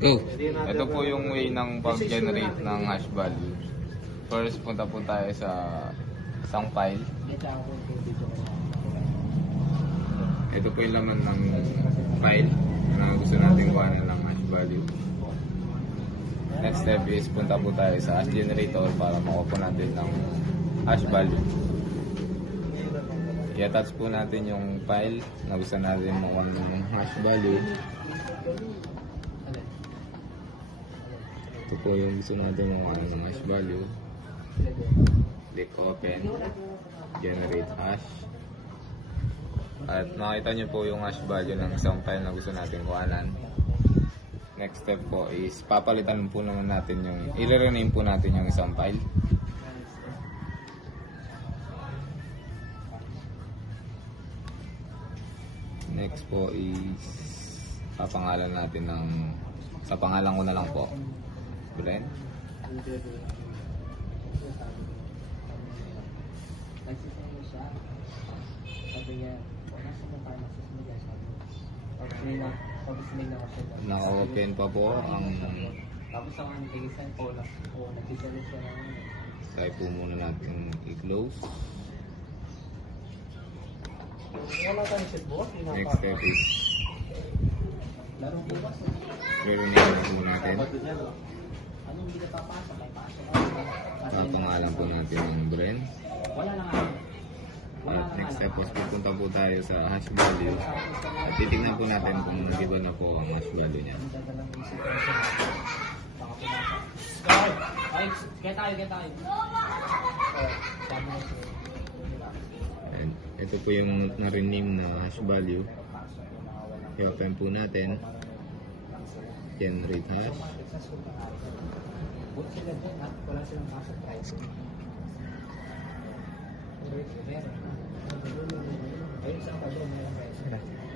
Go! Ito po yung way ng pag-generate ng hash value. First, punta po tayo sa isang file. Ito po yung laman ng file na gusto natin kuhanan ng hash value. Next step is punta po tayo sa hash generator para makuha po natin ng hash value. I-attach po natin yung file na gusto natin makuha ng hash value. Ito po yung gusto natin makuha ng hash value. Click open, generate hash. At makita nyo po yung hash value ng isang file na gusto natin kuhanan. Next step po is papalitan po naman natin yung, i-rename po natin yung isang file. Next po is papangalan natin ng, sa pangalan ko na lang po, Bren. Naka-open pa po ang tapos ang antigisan po na nag-select siya naman. Try po muna natin i-close. Wala tayong set boss. Next step is Laro po ba? i-rename po natin. Anong hindi na papasok? May pasok. Papangalan po natin ng Bren. Wala na nga. At next step po, pupunta po tayo sa hash value. At titignan po natin kung nag-iba na po ang hash value niya. Ay, kaya tayo. And ito po yung na-rename na hash value. I-open po natin. Generate hash. Wala silang pasok. Ayun sa kapag meron price.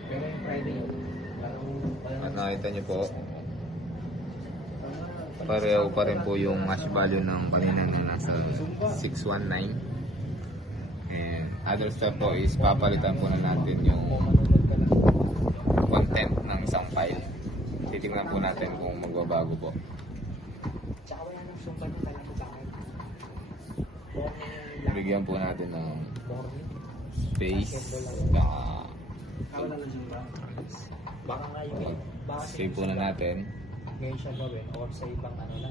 Pero yung Friday, At nakita nyo po, pareho pa rin po yung hash value ng kanina na nasa 619. And other step po is papalitan po na natin yung content ng isang file. Titingnan po natin kung magbabago po. tsaka wala nang sumpa na kailangan sa akin. Bigyan po natin ng space. Wala nang sumpa. Baka nga yung Save po na natin. ngayon siya gawin or sa ibang ano na.